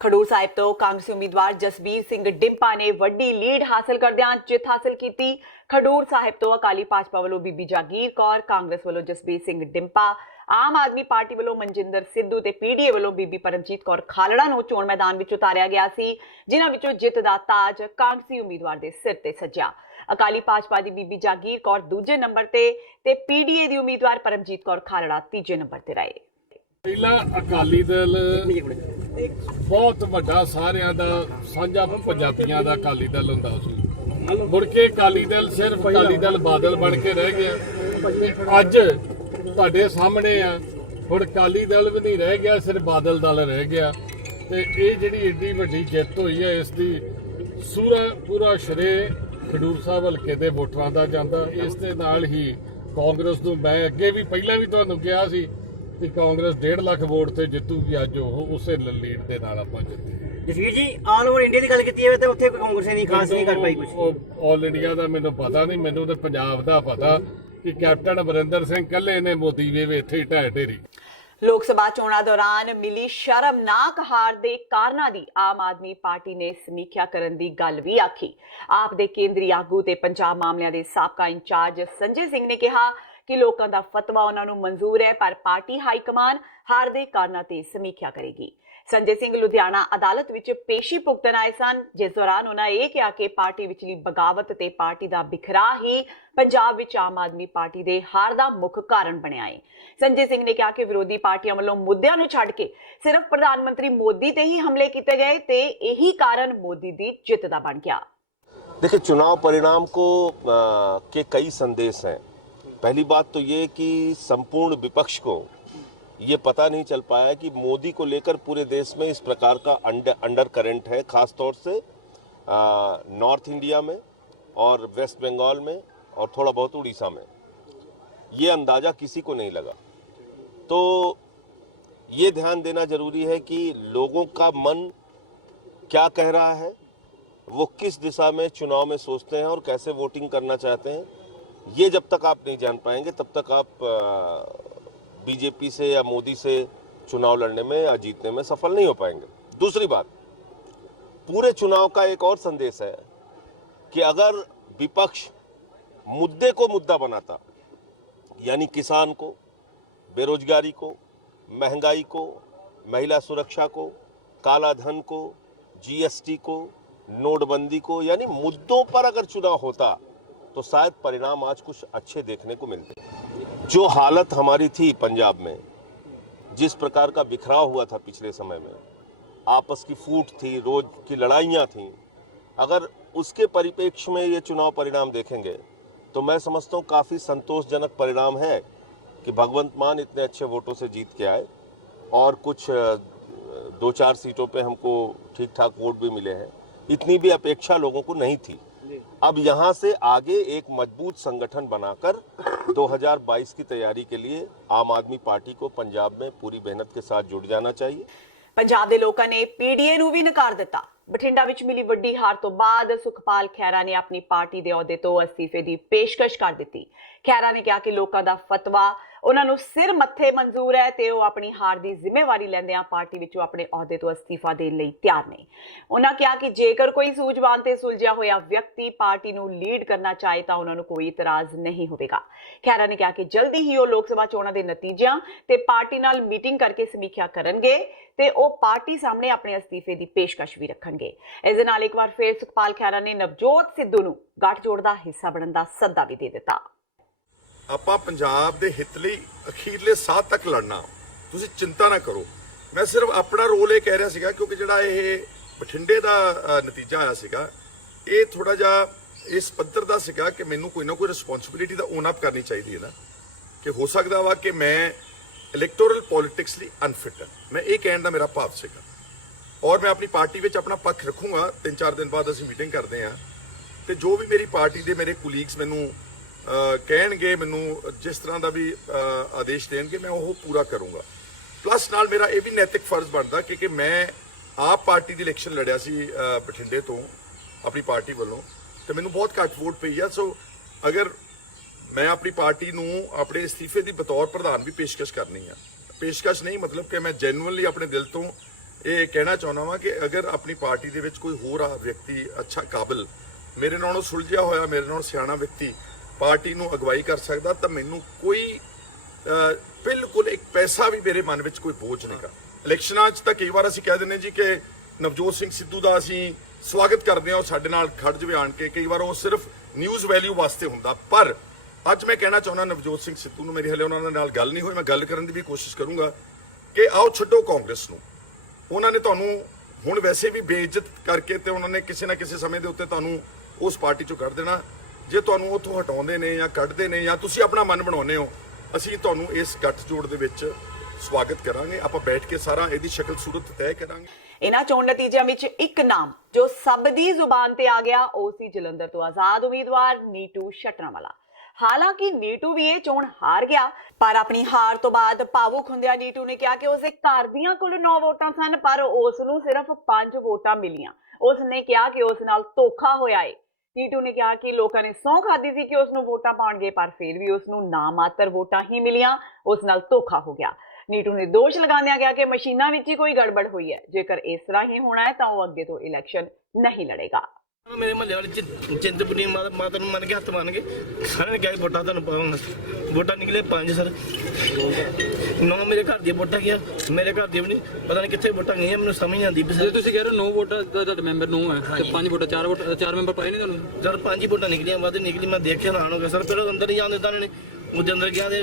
ਖਡੂਰ ਸਾਹਿਬ ਤੋਂ ਕਾਂਗਰਸੀ ਉਮੀਦਵਾਰ ਜਸਬੀਰ ਸਿੰਘ ਡਿੰਪਾ ਨੇ ਵੱਡੀ ਲੀਡ ਹਾਸਲ ਕਰਦਿਆਂ ਜਿੱਤ ਹਾਸਲ ਕੀਤੀ। ਖਡੂਰ ਸਾਹਿਬ ਤੋਂ ਅਕਾਲੀ ਭਾਜਪਾ ਵੱਲੋਂ ਬੀਬੀ ਜਾਗੀਰ ਕੌਰ, ਕਾਂਗਰਸ ਵੱਲੋਂ ਜਸਬੀਰ ਸਿੰਘ ਡਿੰਪਾ, ਆਮ ਆਦਮੀ ਪਾਰਟੀ ਵੱਲੋਂ ਮਨਜਿੰਦਰ ਸਿੱਧੂ ਤੇ ਪੀਡੀਏ ਵੱਲੋਂ ਬੀਬੀ ਪਰਮਜੀਤ ਕੌਰ ਖਾਲੜਾ ਨੂੰ ਚੋਣ ਮੈਦਾਨ ਵਿੱਚ ਉਤਾਰਿਆ ਗਿਆ ਸੀ, ਜਿਨ੍ਹਾਂ ਵਿੱਚੋਂ ਜਿੱਤ ਦਾ ਤਾਜ ਕਾਂਗਰਸੀ ਉਮੀਦਵਾਰ ਦੇ ਸਿਰ ਤੇ ਸੱਜਿਆ। ਅਕਾਲੀ ਭਾਜਪਾ ਦੀ ਬੀਬੀ ਜਾਗੀਰ ਕੌਰ ਦੂਜੇ ਨੰਬਰ ਤੇ ਪੀਡੀਏ ਦੀ ਉਮੀਦਵਾਰ ਪਰਮਜੀਤ ਕੌਰ ਖਾਲੜਾ ਤੀਜੇ ਨੰਬਰ ਤੇ ਰਹੇ। ਪਹਿਲਾ ਅਕਾਲੀ ਦਲ ਬਹੁਤ ਵੱਡਾ ਸਾਰਿਆਂ ਦਾ ਸਾਂਝਾ ਪੰਜਾਬੀਆਂ ਦਾ ਅਕਾਲੀ ਦਲ ਹੁੰਦਾ ਸੀ। ਮੁੜ ਕੇ ਅਕਾਲੀ ਦਲ ਸਿਰਫ ਅਕਾਲੀ ਦਲ ਬਾਦਲ ਬਣ ਕੇ ਰਹਿ ਗਿਆ। ਅੱਜ ਤੁਹਾਡੇ ਸਾਹਮਣੇ ਆ, ਹੁਣ ਅਕਾਲੀ ਦਲ ਵੀ ਨਹੀਂ ਰਹਿ ਗਿਆ, ਸਿਰਫ ਬਾਦਲ ਦਲ ਰਹਿ ਗਿਆ। ਤੇ ਇਹ ਜਿਹੜੀ ਏਡੀ ਵੱਡੀ ਜਿੱਤ ਹੋਈ ਹੈ, ਇਸ ਦੀ ਪੂਰਾ ਸ਼੍ਰੇ ਖਡੂਰ ਸਾਹਿਬ ਹਲਕੇ ਦੇ ਵੋਟਰਾਂ ਦਾ ਜਾਂਦਾ। ਇਸ ਦੇ ਨਾਲ ਹੀ ਕਾਂਗਰਸ ਨੂੰ, ਮੈਂ ਅੱਗੇ ਵੀ ਪਹਿਲਾਂ ਵੀ ਤੁਹਾਨੂੰ ਕਿਹਾ ਸੀ ਕਿ ਕਾਂਗਰਸ 1.5 ਲੱਖ ਵੋਟ ਤੇ ਜਿੱਤੂਗੀ, ਅੱਜ ਉਹ ਉਸੇ ਲੀਡ ਦੇ ਨਾਲ ਆਪਾਂ ਜਿੱਤੇ। ਜਸਵੀਰ ਜੀ, ਆਲ ਓਵਰ ਇੰਡੀਆ ਦੀ ਗੱਲ ਕੀਤੀ ਜਾਵੇ ਤਾਂ ਉੱਥੇ ਕਾਂਗਰਸ ਨੇ ਖਾਸ ਨਹੀਂ ਕਰ ਪਾਈ ਕੁਝ। ਆਲ ਇੰਡੀਆ ਦਾ ਮੈਨੂੰ ਪਤਾ ਨਹੀਂ, ਮੈਨੂੰ ਤਾਂ ਪੰਜਾਬ ਦਾ ਪਤਾ ਕਿ ਕੈਪਟਨ ਅਮਰਿੰਦਰ ਸਿੰਘ ਇਕੱਲੇ ਨੇ ਮੋਦੀ ਵੇਵੇ ਇੱਥੇ ਹੀ ਢਹਿ ਢੇਰੀ। ਲੋਕ ਸਭਾ ਚੋਣਾਂ ਦੌਰਾਨ ਮਿਲੀ ਸ਼ਰਮਨਾਕ ਹਾਰ ਦੇ ਕਾਰਨਾਂ ਦੀ ਆਮ ਆਦਮੀ ਪਾਰਟੀ ਨੇ ਸਮੀਖਿਆ ਕਰਨ ਦੀ ਗੱਲ ਵੀ ਆਖੀ। ਆਪ ਦੇ ਕੇਂਦਰੀ ਆਗੂ ਤੇ ਪੰਜਾਬ ਮਾਮਲਿਆਂ ਦੇ ਸਾਬਕਾ ਇੰਚਾਰਜ ਸੰਜੇ ਸਿੰਘ ਨੇ ਕਿਹਾ ਕਿ ਲੋਕਾਂ ਦਾ ਫਤਵਾ ਉਹਨਾਂ ਨੂੰ ਮਨਜ਼ੂਰ ਹੈ, ਪਰ ਪਾਰਟੀ ਹਾਈ ਕਮਾਨ ਹਾਰ ਦੇ ਕਾਰਨਾਂ ਤੇ ਸਮੀਖਿਆ ਕਰੇਗੀ। ਸੰਜੇ ਸਿੰਘ ਲੁਧਿਆਣਾ ਅਦਾਲਤ ਵਿੱਚ ਪੇਸ਼ੀ ਭੁਗਤਣ ਆਏ ਸਨ, ਜਿਸ ਦੌਰਾਨ ਉਹਨਾਂ ਇਹ ਕਿਹਾ ਕਿ ਪਾਰਟੀ ਵਿਚਲੀ ਬਗਾਵਤ ਤੇ ਪਾਰਟੀ ਦਾ ਬਿਖਰਾਅ ਹੀ ਪੰਜਾਬ ਵਿੱਚ ਆਮ ਆਦਮੀ ਪਾਰਟੀ ਦੇ ਹਾਰ ਦਾ ਮੁੱਖ ਕਾਰਨ ਬਣਿਆ ਹੈ। ਸੰਜੇ ਸਿੰਘ ਨੇ ਕਿਹਾ ਕਿ ਵਿਰੋਧੀ ਪਾਰਟੀਆਂ ਵੱਲੋਂ ਮੁੱਦਿਆਂ ਨੂੰ ਛੱਡ ਕੇ ਸਿਰਫ ਪ੍ਰਧਾਨ ਮੰਤਰੀ ਮੋਦੀ ਤੇ ਹੀ ਹਮਲੇ ਕੀਤੇ ਗਏ ਤੇ ਇਹੀ ਕਾਰਨ ਮੋਦੀ ਦੀ ਜਿੱਤ ਦਾ ਬਣ ਗਿਆ। देखिए, चुनाव परिणाम को के कई संदेश हैं। पहली बात तो ये कि संपूर्ण विपक्ष को ये पता नहीं चल पाया कि मोदी को लेकर पूरे देश में इस प्रकार का अंडर करंट है, खास तौर से नॉर्थ इंडिया में और वेस्ट बंगाल में और थोड़ा बहुत उड़ीसा में। ये अंदाज़ा किसी को नहीं लगा। तो ये ध्यान देना जरूरी है कि लोगों का मन क्या कह रहा है, वो किस दिशा में चुनाव में सोचते हैं और कैसे वोटिंग करना चाहते हैं। ये जब तक आप नहीं जान पाएंगे तब तक आप बीजेपी से या मोदी से चुनाव लड़ने में या जीतने में सफल नहीं हो पाएंगे। दूसरी बात, पूरे चुनाव का एक और संदेश है कि अगर विपक्ष मुद्दे को मुद्दा बनाता, यानी किसान को, बेरोजगारी को, महंगाई को, महिला सुरक्षा को, काला धन को, जीएसटी को, नोटबंदी को, यानी मुद्दों पर अगर चुनाव होता तो शायद परिणाम आज कुछ अच्छे देखने को मिलते। जो हालत हमारी थी पंजाब में, जिस प्रकार का बिखराव हुआ था पिछले समय में, आपस की फूट थी, रोज की लड़ाइयाँ थीं, अगर उसके परिप्रेक्ष्य में ये चुनाव परिणाम देखेंगे तो मैं समझता हूँ काफ़ी संतोषजनक परिणाम है कि भगवंत मान इतने अच्छे वोटों से जीत के आए और कुछ 2-4 सीटों पे हमको ठीक ठाक वोट भी मिले हैं। इतनी भी अपेक्षा लोगों को नहीं थी। अब यहाँ से आगे एक मजबूत संगठन बनाकर 2022 की तैयारी के लिए आम आदमी पार्टी को पंजाब में पूरी मेहनत के साथ जुट जाना चाहिए। ਪੰਜਾਬ ਦੇ ਲੋਕਾਂ ਨੇ ਪੀਡੀਏ ਨੂੰ ਵੀ ਨਕਾਰ ਦਿੱਤਾ। ਬਠਿੰਡਾ ਵਿੱਚ ਮਿਲੀ ਵੱਡੀ ਹਾਰ ਤੋਂ ਬਾਅਦ ਸੁਖਪਾਲ ਖਹਿਰਾ ਨੇ ਆਪਣੀ ਪਾਰਟੀ ਦੇ ਅਹੁਦੇ ਤੋਂ ਅਸਤੀਫੇ ਦੀ ਪੇਸ਼ਕਸ਼ ਕਰ ਦਿੱਤੀ। ਖਹਿਰਾ ਨੇ ਕਿਹਾ ਕਿ ਲੋਕਾਂ ਦਾ ਫਤਵਾ ਉਹਨਾਂ ਨੂੰ ਸਿਰ ਮੱਥੇ ਮਨਜ਼ੂਰ ਹੈ ਤੇ ਉਹ ਆਪਣੀ ਹਾਰ ਦੀ ਜ਼ਿੰਮੇਵਾਰੀ ਲੈਂਦਿਆਂ ਪਾਰਟੀ ਵਿੱਚੋਂ ਆਪਣੇ ਅਹੁਦੇ ਤੋਂ ਅਸਤੀਫਾ ਦੇਣ ਲਈ ਤਿਆਰ ਨੇ। ਉਹਨਾਂ ਕਿਹਾ ਕਿ ਜੇਕਰ ਕੋਈ ਸੂਝਵਾਨ ਤੇ ਸੁਲਝਿਆ ਹੋਇਆ ਵਿਅਕਤੀ ਪਾਰਟੀ ਨੂੰ ਲੀਡ ਕਰਨਾ ਚਾਹੇ ਤਾਂ ਉਹਨਾਂ ਨੂੰ ਕੋਈ ਇਤਰਾਜ਼ ਨਹੀਂ ਹੋਵੇਗਾ। ਖਹਿਰਾ ਨੇ ਕਿਹਾ ਕਿ ਜਲਦੀ ਹੀ ਉਹ ਲੋਕ ਸਭਾ ਚੋਣਾਂ ਦੇ ਨਤੀਜਿਆਂ ਤੇ ਪਾਰਟੀ ਨਾਲ ਮੀਟਿੰਗ ਕਰਕੇ ਸਮੀਖਿਆ ਕਰਨਗੇ ਤੇ ਉਹ ਪਾਰਟੀ ਸਾਹਮਣੇ ਆਪਣੇ ਅਸਤੀਫੇ ਦੀ ਪੇਸ਼ਕਸ਼ ਵੀ ਰੱਖਣਗੇ। ਇਸ ਦੇ ਨਾਲ ਇੱਕ ਵਾਰ ਫਿਰ ਸੁਖਪਾਲ ਖਹਿਰਾ ਨੇ ਨਵਜੋਤ ਸਿੱਧੂ ਨੂੰ ਗੱਠਜੋੜ ਦਾ ਹਿੱਸਾ ਬਣਨ ਦਾ ਸੱਦਾ ਵੀ ਦੇ ਦਿੱਤਾ। ਆਪਾਂ ਪੰਜਾਬ ਦੇ ਹਿੱਤ ਲਈ ਅਖੀਰਲੇ ਸਾਹ ਤੱਕ ਲੜਨਾ, ਤੁਸੀਂ ਚਿੰਤਾ ਨਾ ਕਰੋ। ਮੈਂ ਸਿਰਫ ਆਪਣਾ ਰੋਲ ਇਹ ਕਹਿ ਰਿਹਾ ਸੀਗਾ ਕਿਉਂਕਿ ਜਿਹੜਾ ਇਹ ਬਠਿੰਡੇ ਦਾ ਨਤੀਜਾ ਆਇਆ ਸੀਗਾ, ਇਹ ਥੋੜਾ ਜਿਹਾ ਇਸ ਪੱਧਰ ਦਾ ਸੀਗਾ ਕਿ ਮੈਨੂੰ ਕੋਈ ਨਾ ਕੋਈ ਰਿਸਪੌਂਸਿਬਿਲਿਟੀ ਦਾ ਓਨ ਅਪ ਕਰਨੀ ਚਾਹੀਦੀ ਹੈ ਨਾ, ਕਿ ਹੋ ਸਕਦਾ ਵਾ ਕਿ ਮੈਂ ਇਲੈਕਟੋਰਲ ਪੋਲਿਟਿਕਸ ਲਈ ਅਨਫਿਟ ਹਾਂ। ਮੈਂ ਇਹ ਕਹਿਣ ਦਾ ਮੇਰਾ ਭਾਵ ਸੀਗਾ ਔਰ ਮੈਂ ਆਪਣੀ ਪਾਰਟੀ ਵਿੱਚ ਆਪਣਾ ਪੱਖ ਰੱਖੂੰਗਾ। 3-4 ਦਿਨ ਬਾਅਦ ਅਸੀਂ ਮੀਟਿੰਗ ਕਰਦੇ ਹਾਂ ਤੇ ਜੋ ਵੀ ਮੇਰੀ ਪਾਰਟੀ ਦੇ ਮੇਰੇ ਕੁਲੀਗਸ ਮੈਨੂੰ ਕਹਿਣਗੇ, ਮੈਨੂੰ ਜਿਸ ਤਰ੍ਹਾਂ ਦਾ ਵੀ ਆਦੇਸ਼ ਦੇਣਗੇ ਮੈਂ ਉਹ ਪੂਰਾ ਕਰੂੰਗਾ। ਪਲੱਸ ਨਾਲ ਮੇਰਾ ਇਹ ਵੀ ਨੈਤਿਕ ਫਰਜ਼ ਬਣਦਾ ਕਿ ਮੈਂ ਆਪ ਪਾਰਟੀ ਦੀ ਇਲੈਕਸ਼ਨ ਲੜਿਆ ਸੀ ਬਠਿੰਡੇ ਤੋਂ ਆਪਣੀ ਪਾਰਟੀ ਵੱਲੋਂ ਤੇ ਮੈਨੂੰ ਬਹੁਤ ਘੱਟ ਵੋਟ ਪਈ ਆ। ਸੋ ਅਗਰ ਮੈਂ ਆਪਣੀ ਪਾਰਟੀ ਨੂੰ ਆਪਣੇ ਅਸਤੀਫੇ ਦੀ ਬਤੌਰ ਪ੍ਰਧਾਨ ਵੀ ਪੇਸ਼ਕਸ਼ ਕਰਨੀ ਆ, ਪੇਸ਼ਕਸ਼ ਨਹੀਂ ਮਤਲਬ ਕਿ ਮੈਂ ਜੈਨੂਅਨਲੀ ਆਪਣੇ ਦਿਲ ਤੋਂ ਇਹ ਕਹਿਣਾ ਚਾਹੁੰਦਾ ਵਾਂ ਕਿ ਅਗਰ ਆਪਣੀ ਪਾਰਟੀ ਦੇ ਵਿੱਚ ਕੋਈ ਹੋਰ ਵਿਅਕਤੀ ਅੱਛਾ ਕਾਬਿਲ, ਮੇਰੇ ਨਾਲੋਂ ਸੁਲਝਿਆ ਹੋਇਆ, ਮੇਰੇ ਨਾਲੋਂ ਸਿਆਣਾ ਵਿਅਕਤੀ ਪਾਰਟੀ ਨੂੰ ਅਗਵਾਈ ਕਰ ਸਕਦਾ ਤਾਂ ਮੈਨੂੰ ਕੋਈ ਬਿਲਕੁਲ ਇੱਕ ਪੈਸਾ ਵੀ ਮੇਰੇ ਮਨ ਵਿੱਚ ਕੋਈ ਬੋਝ ਨਹੀਂਗਾ। ਇਲੈਕਸ਼ਨਾਂ 'ਚ ਤਾਂ ਕਈ ਵਾਰ ਅਸੀਂ ਕਹਿ ਦਿੰਦੇ ਜੀ ਕਿ ਨਵਜੋਤ ਸਿੰਘ ਸਿੱਧੂ ਦਾ ਅਸੀਂ ਸਵਾਗਤ ਕਰਦੇ ਹਾਂ, ਉਹ ਸਾਡੇ ਨਾਲ ਖੜ ਜਵੇ ਆਣ ਕੇ। ਕਈ ਵਾਰ ਉਹ ਸਿਰਫ ਨਿਊਜ਼ ਵੈਲਿਊ ਵਾਸਤੇ ਹੁੰਦਾ, ਪਰ ਅੱਜ ਮੈਂ ਕਹਿਣਾ ਚਾਹੁੰਦਾ ਨਵਜੋਤ ਸਿੰਘ ਸਿੱਧੂ ਨੂੰ, ਮੇਰੀ ਹਲੇ ਉਹਨਾਂ ਦੇ ਨਾਲ ਗੱਲ ਨਹੀਂ ਹੋਈ, ਮੈਂ ਗੱਲ ਕਰਨ ਦੀ ਵੀ ਕੋਸ਼ਿਸ਼ ਕਰੂੰਗਾ ਕਿ ਆਓ ਛੱਡੋ ਕਾਂਗਰਸ ਨੂੰ। ਉਹਨਾਂ ਨੇ ਤੁਹਾਨੂੰ ਹੁਣ ਵੈਸੇ ਵੀ ਬੇਇੱਜ਼ਤ ਕਰਕੇ ਤੇ ਉਹਨਾਂ ਨੇ ਕਿਸੇ ਨਾ ਕਿਸੇ ਸਮੇਂ ਦੇ ਉੱਤੇ ਤੁਹਾਨੂੰ ਉਸ ਪਾਰਟੀ 'ਚੋਂ ਕੱਢ ਦੇਣਾ। ਜੇ ਤੁਹਾਨੂੰ ਉੱਥੋਂ ਹਟਾਉਂਦੇ ਨੇ ਜਾਂ ਕੱਢਦੇ ਨੇ ਜਾਂ ਤੁਸੀਂ ਆਪਣਾ ਮਨ ਬਣਾਉਂਦੇ ਹੋ, ਅਸੀਂ ਤੁਹਾਨੂੰ ਇਸ ਗੱਠਜੋੜ ਦੇ ਵਿੱਚ ਸਵਾਗਤ ਕਰਾਂਗੇ। ਆਪਾਂ ਬੈਠ ਕੇ ਸਾਰਾ ਇਹਦੀ ਸ਼ਕਲ ਸੂਰਤ ਤੈਅ ਕਰਾਂਗੇ। ਇਹਨਾਂ ਚੋਣ ਨਤੀਜਿਆਂ ਵਿੱਚ ਇੱਕ ਨਾਮ ਜੋ ਸਭ ਦੀ ਜ਼ੁਬਾਨ ਤੇ ਆ ਗਿਆ ਉਹ ਸੀ ਜਲੰਧਰ ਤੋਂ ਆਜ਼ਾਦ ਉਮੀਦਵਾਰ ਨੀਟੂ ਸ਼ਟਰਾਂਵਾਲਾ। ਹਾਲਾਂਕਿ ਨੀਟੂ ਵੀ ਇਹ ਚੋਣ ਹਾਰ ਗਿਆ, ਪਰ ਆਪਣੀ ਹਾਰ ਤੋਂ ਬਾਅਦ ਭਾਵੁਕ ਹੁੰਦਿਆਂ ਨੀਟੂ ਨੇ ਕਿਹਾ ਕਿ ਉਸਦੇ ਘਰ ਦੀਆਂ ਕੁੱਲ 9 ਵੋਟਾਂ ਸਨ ਪਰ ਉਸ ਨੂੰ ਸਿਰਫ 5 ਵੋਟਾਂ ਮਿਲੀਆਂ। ਉਸ ਨੇ ਕਿਹਾ ਕਿ ਉਸ ਨਾਲ ਧੋਖਾ ਹੋਇਆ ਏ। ਨੀਟੂ ਨੇ ਕਿਹਾ ਕਿ ਲੋਕਾਂ ਨੇ ਸਹੁੰ ਖਾਧੀ ਸੀ ਕਿ ਉਸ ਨੂੰ ਵੋਟਾਂ ਪਾਉਣਗੇ ਪਰ ਫਿਰ ਵੀ ਉਸ ਨੂੰ ਨਾਮਾਤਰ ਵੋਟਾਂ ਹੀ ਮਿਲੀਆਂ, ਉਸ ਨਾਲ ਧੋਖਾ ਹੋ ਗਿਆ। ਨੀਟੂ ਨੇ ਦੋਸ਼ ਲਗਾਉਂਦਿਆਂ ਕਿਹਾ ਕਿ ਮਸ਼ੀਨਾਂ ਵਿੱਚ ਹੀ ਕੋਈ ਗੜਬੜ ਹੋਈ ਹੈ। ਜੇਕਰ ਇਸ ਤਰ੍ਹਾਂ ਹੀ ਹੋਣਾ ਹੈ ਤਾਂ ਉਹ ਅੱਗੇ ਤੋਂ ਇਲੈਕਸ਼ਨ ਨਹੀਂ ਲੜੇਗਾ। ਮੇਰੇ ਮਹੱਲੇ ਵਾਲੇ ਚਿੰਤਪੁਰਨੀ ਮਾਤਾ ਨੂੰ ਮੰਨ ਕੇ ਹੱਥ ਮੰਨ ਕੇ ਸਾਰਿਆਂ ਨੇ ਕਿਹਾ ਵੋਟਾਂ ਤੁਹਾਨੂੰ ਪਾਉਣ। ਵੋਟਾਂ ਨਿਕਲੇ 5 ਸਰ, 9 ਮੇਰੇ ਘਰ ਦੀਆਂ ਵੋਟਾਂ ਗਿਆ, ਮੇਰੇ ਘਰ ਦੀਆਂ ਵੀ ਨਹੀਂ ਪਤਾ ਨਹੀਂ ਕਿੱਥੇ ਵੋਟਾਂ ਗਈਆਂ, ਮੈਨੂੰ ਸਮਝ ਨਹੀਂ ਆਉਂਦੀ। ਜੇ ਤੁਸੀਂ ਕਹਿ ਰਹੇ ਹੋ 9 ਵੋਟਾਂ ਤੁਹਾਡੇ ਮੈਂਬਰ 9 ਹੈ ਤੇ 5 ਵੋਟਾਂ 4 ਮੈਂਬਰ ਪਾਏ ਨੇ ਤੁਹਾਨੂੰ? ਸਰ 5 ਹੀ ਵੋਟਾਂ ਨਿਕਲੀਆਂ, ਵੱਧ ਨਿਕਲੀ। ਮੈਂ ਦੇਖਿਆ ਹੈਰਾਨ ਹੋ ਗਿਆ ਸਰ। ਫਿਰ ਅੰਦਰ ਹੀ ਜਾਣ ਦਿੱਤਾ ਇਹਨਾਂ ਨੇ। ਉਹਦੇ ਅੰਦਰ ਗਿਆ ਤੇ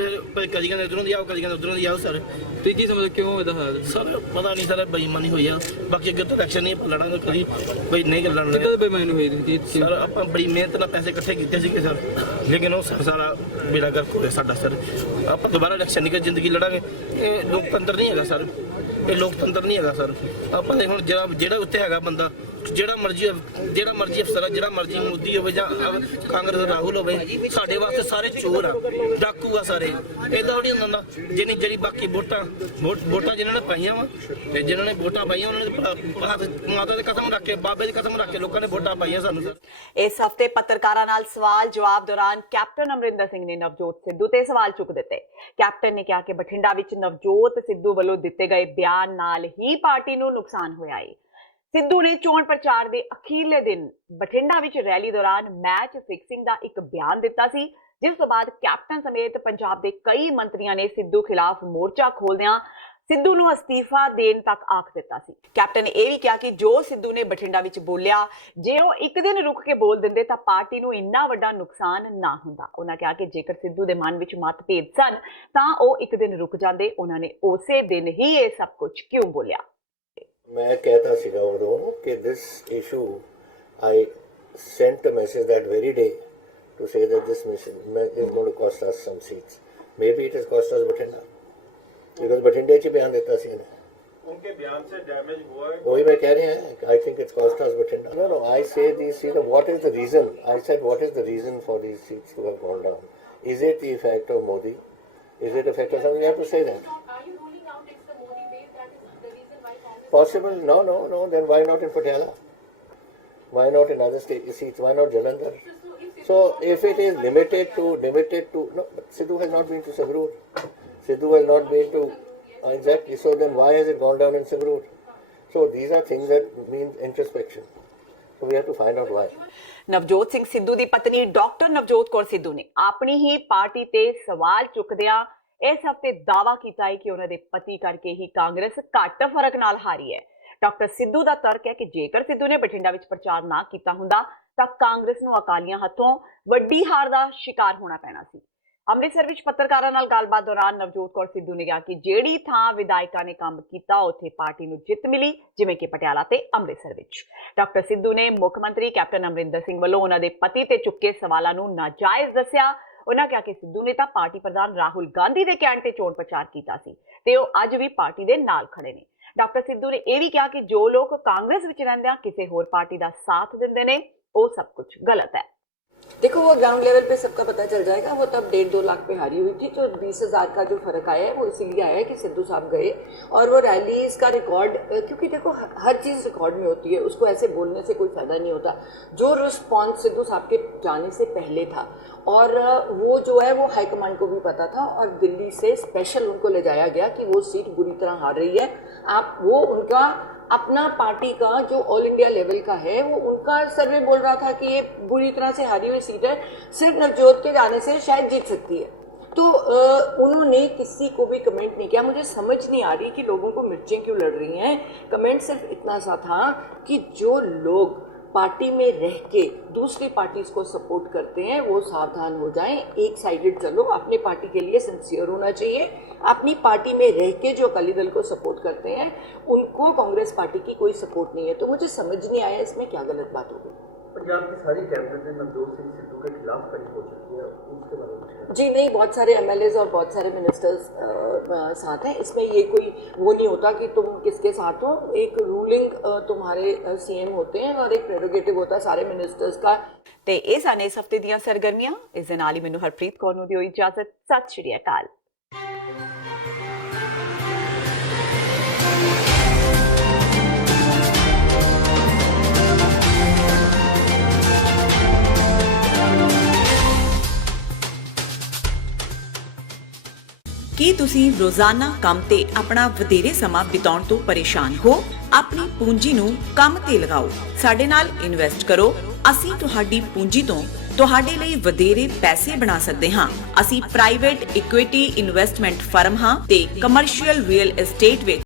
ਕਦੀ ਕਹਿੰਦੇ ਉਧਰੋਂ ਦੀ ਆਓ, ਕਦੀ ਕਹਿੰਦੇ ਉਧਰੋਂ ਦੀ ਆਓ ਸਰ। ਤੇ ਕੀ ਸਮਝ ਕਿਉਂ ਇਹਦਾ ਹੈ ਸਰ ਪਤਾ ਨਹੀਂ ਸਰ, ਬੇਈਮਾਨੀ ਹੋਈ ਆ। ਬਾਕੀ ਅੱਗੇ ਤੋਂ ਐਕਸ਼ਨ ਨਹੀਂ ਲੜਾਂਗੇ ਕਦੀ, ਬਈ ਨਹੀਂ ਲੜਨਾ ਕਿੱਦਾਂ ਬੇਈਮਾਨੀ ਹੋਈ ਸੀ ਸਰ। ਆਪਾਂ ਬੜੀ ਮਿਹਨਤ ਨਾਲ ਪੈਸੇ ਇਕੱਠੇ ਕੀਤੇ ਸੀਗੇ ਸਰ, ਲੇਕਿਨ ਉਹ ਸਾਰਾ ਬੇੜਾ ਗਰਕ ਹੋਇਆ ਸਾਡਾ ਸਰ। ਆਪਾਂ ਦੁਬਾਰਾ ਇਲੈਕਸ਼ਨ ਨਹੀਂ ਕਰ ਜ਼ਿੰਦਗੀ ਲੜਾਂਗੇ। ਇਹ ਲੋਕਤੰਤਰ ਨਹੀਂ ਹੈਗਾ ਸਰ, ਇਹ ਲੋਕਤੰਤਰ ਨਹੀਂ ਹੈਗਾ ਸਰ। ਆਪਾਂ ਦੇ ਹੁਣ ਜਿਹੜਾ ਉੱਤੇ ਹੈਗਾ ਬੰਦਾ, ਜਿਹੜਾ ਮਰਜ਼ੀ ਅਫਸਰ ਆ, ਜਿਹੜਾ ਮਰਜ਼ੀ ਮੋਦੀ ਹੋਵੇ ਜਾਂ ਕਾਂਗਰਸ ਦਾ ਰਾਹੁਲ ਹੋਵੇ, ਸਾਡੇ ਵਾਸਤੇ ਸਾਰੇ ਚੋਰ ਆ, ਡਾਕੂ ਆ ਸਾਰੇ। ਇਹਦਾ ਥੋੜੀ ਹੁੰਦਾ ਜਿਹੜੀ ਬਾਕੀ ਵੋਟਾਂ ਜਿਨ੍ਹਾਂ ਨੇ ਪਾਈਆਂ ਵਾ, ਤੇ ਜਿਨ੍ਹਾਂ ਨੇ ਵੋਟਾਂ ਪਾਈਆਂ ਉਹਨਾਂ ਨੇ ਮਾਤਾ ਦੇ ਕਸਮ ਰੱਖ ਕੇ, ਬਾਬੇ ਦੀ ਕਸਮ ਰੱਖ ਕੇ ਲੋਕਾਂ ਨੇ ਵੋਟਾਂ ਪਾਈਆਂ ਸਾਨੂੰ ਸਰ। ਇਸ ਹਫਤੇ ਪੱਤਰਕਾਰਾਂ ਨਾਲ ਸਵਾਲ ਜਵਾਬ ਦੌਰਾਨ ਕੈਪਟਨ ਅਮਰਿੰਦਰ ਸਿੰਘ ਨੇ ਨਵਜੋਤ ਸਿੱਧੂ ਤੇ ਸਵਾਲ ਚੁੱਕ ਦਿੱਤੇ। ਕੈਪਟਨ ਨੇ ਕਿਹਾ ਕਿ ਬਠਿੰਡਾ ਵਿੱਚ ਨਵਜੋਤ ਸਿੱਧੂ ਵੱਲੋਂ ਦਿੱਤੇ ਗਏ ਬਿਆਨ ਨਾਲ ਹੀ ਪਾਰਟੀ ਨੂੰ ਨੁਕਸਾਨ ਹੋਇਆ ਹੈ। ਸਿੱਧੂ ਨੇ ਚੋਣ ਪ੍ਰਚਾਰ ਦੇ ਅਖੀਰਲੇ ਦਿਨ ਬਠਿੰਡਾ ਵਿੱਚ ਰੈਲੀ ਦੌਰਾਨ ਮੈਚ ਫਿਕਸਿੰਗ ਦਾ ਇੱਕ ਬਿਆਨ ਦਿੱਤਾ ਸੀ, ਜਿਸ ਤੋਂ ਬਾਅਦ ਕੈਪਟਨ ਸਮੇਤ ਪੰਜਾਬ ਦੇ ਕਈ ਮੰਤਰੀਆਂ ਨੇ ਸਿੱਧੂ ਖਿਲਾਫ ਮੋਰਚਾ ਖੋਲ੍ਹਦਿਆਂ ਸਿੱਧੂ ਨੂੰ ਅਸਤੀਫਾ ਦੇਣ ਤੱਕ ਆਖ ਦਿੱਤਾ ਸੀ। ਕੈਪਟਨ ਨੇ ਇਹ ਵੀ ਕਿਹਾ ਕਿ ਜੋ ਸਿੱਧੂ ਨੇ ਬਠਿੰਡਾ ਵਿੱਚ ਬੋਲਿਆ, ਜੇ ਉਹ ਇੱਕ ਦਿਨ ਰੁਕ ਕੇ ਬੋਲ ਦਿੰਦੇ ਤਾਂ ਪਾਰਟੀ ਨੂੰ ਇੰਨਾ ਵੱਡਾ ਨੁਕਸਾਨ ਨਾ ਹੁੰਦਾ। ਉਹਨਾਂ ਕਿਹਾ ਕਿ ਜੇਕਰ ਸਿੱਧੂ ਦੇ ਮਨ ਵਿੱਚ ਮਤਭੇਦ ਸਨ ਤਾਂ ਉਹ ਇੱਕ ਦਿਨ ਰੁਕ ਜਾਂਦੇ, ਉਹਨਾਂ ਨੇ ਉਸੇ ਦਿਨ ਹੀ ਇਹ ਸਭ ਕੁਝ ਕਿਉਂ ਬੋਲਿਆ। मैं कहता सीगा उदों कि this issue I sent a message that very day to say that this mission is going to cost us some seats. Maybe it has cost us Bathinda because Bathinda च बयान देता सी उनके बयान से डैमेज हुआ है, वही मैं कह रहे हैं। I think it's cost us Bathinda. No, I say these seats. What is the reason? I said what is the reason for these seats to have gone down? Is it the effect of Modi? Is it effect of something? You have to say that. Possible? No. Then why not in Patiala? Why not in other seats? Why not Jalandhar? So if it is limited to no, but Sidhu has not been to Sangrur. Sidhu has not been to exactly. So then why has it gone down in Sangrur? So these are things that mean introspection. So we have to find out why. Navjot Singh Sidhu ਦੀ ਪਤਨੀ doctor Navjot Kaur Sidhu ਨੇ ਆਪਣੀ ਹੀ party ਤੇ ਸਵਾਲ ਚੁੱਕਦਿਆਂ ਇਸ ਹਫਤੇ ਦਾਅਵਾ ਕੀਤਾ ਹੈ ਕਿ ਉਹਨਾਂ ਦੇ ਪਤੀ ਕਰਕੇ ਹੀ ਕਾਂਗਰਸ ਘੱਟ ਫਰਕ ਨਾਲ ਹਾਰੀ ਹੈ। ਡਾਕਟਰ ਸਿੱਧੂ ਦਾ ਤਰਕ ਹੈ ਕਿ ਜੇਕਰ ਸਿੱਧੂ ਨੇ ਬਠਿੰਡਾ ਵਿੱਚ ਪ੍ਰਚਾਰ ਨਾ ਕੀਤਾ ਹੁੰਦਾ ਤਾਂ ਕਾਂਗਰਸ ਨੂੰ ਅਕਾਲੀਆਂ ਹੱਥੋਂ ਵੱਡੀ ਹਾਰ ਦਾ ਸ਼ਿਕਾਰ ਹੋਣਾ ਪੈਣਾ ਸੀ। ਅੰਮ੍ਰਿਤਸਰ ਵਿੱਚ ਪੱਤਰਕਾਰਾਂ ਨਾਲ ਗੱਲਬਾਤ ਦੌਰਾਨ ਨਵਜੋਤ ਕੌਰ ਸਿੱਧੂ ਨੇ ਕਿਹਾ ਕਿ ਜਿਹੜੀ ਥਾਂ ਵਿਧਾਇਕਾਂ ਨੇ ਕੰਮ ਕੀਤਾ ਉੱਥੇ ਪਾਰਟੀ ਨੂੰ ਜਿੱਤ ਮਿਲੀ, ਜਿਵੇਂ ਕਿ ਪਟਿਆਲਾ ਤੇ ਅੰਮ੍ਰਿਤਸਰ ਵਿੱਚ। ਡਾਕਟਰ ਸਿੱਧੂ ਨੇ ਮੁੱਖ ਮੰਤਰੀ ਕੈਪਟਨ ਅਮਰਿੰਦਰ ਸਿੰਘ ਵੱਲੋਂ ਉਹਨਾਂ ਦੇ ਪਤੀ ਤੇ ਚੁੱਕੇ ਸਵਾਲਾਂ ਨੂੰ ਨਾਜਾਇਜ਼ ਦੱਸਿਆ। ਉਹਨਾਂ ਕਿਹਾ ਕਿ ਸਿੱਧੂ ਨੇ ਤਾਂ ਪਾਰਟੀ ਪ੍ਰਧਾਨ ਰਾਹੁਲ ਗਾਂਧੀ ਦੇ ਕਹਿਣ ਤੇ ਚੋਣ ਪ੍ਰਚਾਰ ਕੀਤਾ ਸੀ ਤੇ ਉਹ ਅੱਜ ਵੀ ਪਾਰਟੀ ਦੇ ਨਾਲ ਖੜੇ ਨੇ। ਡਾਕਟਰ ਸਿੱਧੂ ਨੇ ਇਹ ਵੀ ਕਿਹਾ ਕਿ ਜੋ ਲੋਕ ਕਾਂਗਰਸ ਵਿੱਚ ਰਹਿੰਦੇ ਆ ਕਿਸੇ ਹੋਰ ਪਾर्टी ਦਾ साथ ਦਿੰਦੇ ਨੇ वो सब कुछ गलत है। देखो वो ग्राउंड लेवल पे सबका पता चल जाएगा। वो तब 1.5-2 लाख पे हारी हुई थी, तो 20,000 का जो फर्क आया है वो इसीलिए आया है कि सिद्धू साहब गए और वो रैलीज का रिकॉर्ड, क्योंकि देखो हर चीज़ रिकॉर्ड में होती है, उसको ऐसे बोलने से कोई फायदा नहीं होता। जो रिस्पॉन्स सिद्धू साहब के जाने से पहले था और वो जो है वो हाईकमांड को भी पता था और दिल्ली से स्पेशल उनको ले जाया गया कि वो सीट बुरी तरह हार रही है। आप वो उनका अपना पार्टी का जो ऑल इंडिया लेवल का है वो उनका सर्वे बोल रहा था कि ये बुरी तरह से हारी हुई सीट है, सिर्फ नवजोत के जाने से शायद जीत सकती है। तो उन्होंने किसी को भी कमेंट नहीं किया। मुझे समझ नहीं आ रही कि लोगों को मिर्चें क्यों लड़ रही हैं। कमेंट सिर्फ इतना सा था कि जो लोग पार्टी में रह के दूसरी पार्टीज को सपोर्ट करते हैं वो सावधान हो जाएं, एक साइडेड चलो, अपनी पार्टी के लिए सिंसियर होना चाहिए। अपनी पार्टी में रह के जो अकाली दल को सपोर्ट करते हैं उनको कांग्रेस पार्टी की कोई सपोर्ट नहीं है। तो मुझे समझ नहीं आया इसमें क्या गलत बात हो गई। पंजाब की सारी कैबिनेट नवजोत सिंह सिद्धू के खिलाफ खड़ी हो चुकी है, उसके बारे में जी नहीं, बहुत सारे एमएलएज और बहुत सारे मिनिस्टर्स साथ हैं। इसमें ये कोई वो नहीं होता कि तुम किसके साथ हो। एक रूलिंग तुम्हारे सीएम होते हैं और एक प्रेरोगेटिव होता है सारे मिनिस्टर्स का। ਤੇ ਇਹ ਸਨ ਇਸ ਹਫਤੇ ਦੀਆਂ ਸਰਗਰਮੀਆਂ। ਇਸ ਦੇ ਨਾਲ ਹੀ ਮੈਨੂੰ ਹਰਪ੍ਰੀਤ ਕੌਰ ਨੂੰ ਦਿਓ ਇਜਾਜ਼ਤ। ਸਤਿ ਸ਼੍ਰੀ ਅਕਾਲ। ਕੀ ਤੁਸੀਂ ਰੋਜ਼ਾਨਾ ਕੰਮ ਤੇ ਆਪਣਾ ਵਧੇਰੇ ਸਮਾਂ ਬਿਤਾਉਣ ਤੋਂ ਪਰੇਸ਼ਾਨ ਹੋ? ਆਪਣੀ ਪੂੰਜੀ ਨੂੰ ਕੰਮ ਤੇ ਲਗਾਓ, ਸਾਡੇ ਨਾਲ ਇਨਵੈਸਟ ਕਰੋ। ਅਸੀਂ ਤੁਹਾਡੀ ਪੂੰਜੀ ਤੋਂ ਤੁਹਾਡੇ ਲਈ ਵਧੇਰੇ ਪੈਸੇ ਬਣਾ ਸਕਦੇ ਹਾਂ। ਅਸੀਂ ਪ੍ਰਾਈਵੇਟ ਇਕੁਇਟੀ ਇਨਵੈਸਟਮੈਂਟ ਫਰਮ ਹਾਂ ਤੇ ਕਮਰਸ਼ੀਅਲ ਰੀਅਲ ਏਸਟੇਟ ਵਿੱਚ